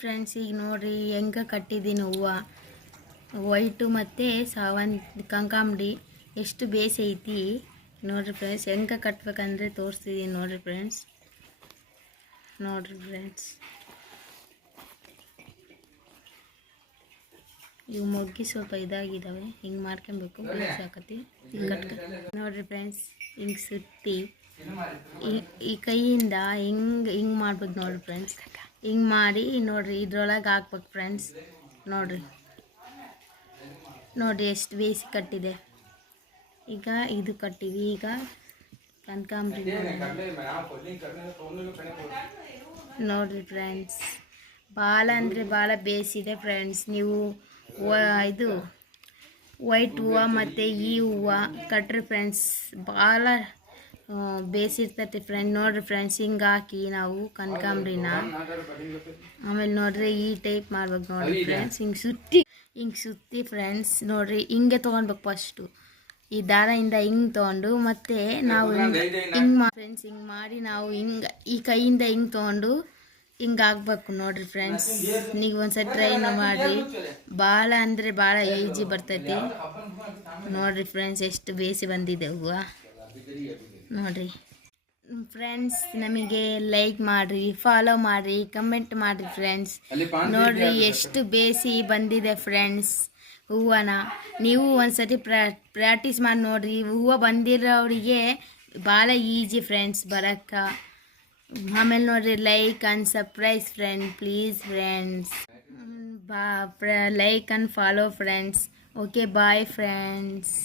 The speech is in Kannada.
ಫ್ರೆಂಡ್ಸ್ ಈಗ ನೋಡ್ರಿ ಹೆಂಗೆ ಕಟ್ಟಿದ್ದೀನಿ ಹೂವು ವೈಟು ಮತ್ತು ಕನಕಾಂಬರಿ ಎಷ್ಟು ಬೇಸೈತಿ ನೋಡ್ರಿ ಫ್ರೆಂಡ್ಸ್. ಹೆಂಗೆ ಕಟ್ಬೇಕಂದ್ರೆ ತೋರಿಸ್ತಿದ್ದೀನಿ ನೋಡ್ರಿ ಫ್ರೆಂಡ್ಸ್. ಇವು ಮೊಗ್ಗಿ ಸ್ವಲ್ಪ ಇದಾಗಿದ್ದಾವೆ, ಹಿಂಗೆ ಮಾಡ್ಕೊಬೇಕು. ಬೇಸಾಕತಿ ನೋಡ್ರಿ ಫ್ರೆಂಡ್ಸ್. ಹಿಂಗೆ ಸುತ್ತಿ ಈ ಕೈಯಿಂದ ಹಿಂಗೆ ಮಾಡ್ಬೇಕು ನೋಡ್ರಿ ಫ್ರೆಂಡ್ಸ್. ಹಿಂಗೆ ಮಾಡಿ ನೋಡ್ರಿ ಇದ್ರೊಳಗೆ ಹಾಕ್ಬೇಕು ಫ್ರೆಂಡ್ಸ್. ನೋಡ್ರಿ ಎಷ್ಟು ಬೇಸಿ ಕಟ್ಟಿದೆ. ಈಗ ಇದು ಕಟ್ಟಿವಿ. ಈಗ ಕನಕಾಂಬರಿ ನೋಡ್ರಿ ಫ್ರೆಂಡ್ಸ್. ಭಾಳ ಅಂದರೆ ಭಾಳ ಬೇಸಿದೆ ಫ್ರೆಂಡ್ಸ್. ನೀವು ಇದು ವೈಟ್ ಹೂವು ಮತ್ತು ಈ ಹೂವು ಕಟ್ರಿ ಫ್ರೆಂಡ್ಸ್, ಭಾಳ ಬೇಸಿರ್ತೈತಿ ಫ್ರೆಂಡ್. ನೋಡ್ರಿ ಫ್ರೆಂಡ್ಸ್, ಹಿಂಗೆ ಹಾಕಿ ನಾವು ಕನಕಾಂಬ್ರಿನ ಆಮೇಲೆ ನೋಡ್ರಿ ಈ ಟೈಪ್ ಮಾಡ್ಬೇಕು ನೋಡ್ರಿ ಫ್ರೆಂಡ್ಸ್. ಹಿಂಗೆ ಸುತ್ತಿ ಫ್ರೆಂಡ್ಸ್. ನೋಡ್ರಿ ಹಿಂಗೆ ತೊಗೊಳ್ಬೇಕು ಫಸ್ಟು. ಈ ದಾರದಿಂದ ಹಿಂಗೆ ತೊಗೊಂಡು ಮತ್ತೆ ನಾವು ಫ್ರೆಂಡ್ಸ್ ಹಿಂಗೆ ಮಾಡಿ ನಾವು ಹಿಂಗೆ ಈ ಕೈಯಿಂದ ಹಿಂಗೆ ತೊಗೊಂಡು ಹಿಂಗೆ ಹಾಕ್ಬೇಕು ನೋಡ್ರಿ ಫ್ರೆಂಡ್ಸ್. ನೀವು ಒಂದ್ಸರಿ ಟ್ರೈ ಮಾಡಿರಿ. ಭಾಳ ಅಂದರೆ ಭಾಳ ಈಜಿ ಬರ್ತೈತಿ ನೋಡ್ರಿ ಫ್ರೆಂಡ್ಸ್. ಎಷ್ಟು ಬೇಸಿ ಬಂದಿದೆ ಹೂವು ನೋಡ್ರಿ ಫ್ರೆಂಡ್ಸ್. ನಮಗೆ ಲೈಕ್ ಮಾಡಿರಿ, ಫಾಲೋ ಮಾಡಿರಿ, ಕಮೆಂಟ್ ಮಾಡಿರಿ ಫ್ರೆಂಡ್ಸ್. ನೋಡ್ರಿ ಎಷ್ಟು ಬೇಸಿ ಬಂದಿದೆ ಫ್ರೆಂಡ್ಸ್ ಹೂವನ. ನೀವು ಒಂದ್ಸತಿ ಪ್ರಾಕ್ಟೀಸ್ ಮಾಡಿ ನೋಡ್ರಿ. ಹೂವು ಬಂದಿರೋರಿಗೆ ಭಾಳ ಈಜಿ ಫ್ರೆಂಡ್ಸ್ ಬರೋಕ್ಕೆ. ಆಮೇಲೆ ನೋಡ್ರಿ like and subscribe friend, please friends. Like and follow friends. Okay bye friends.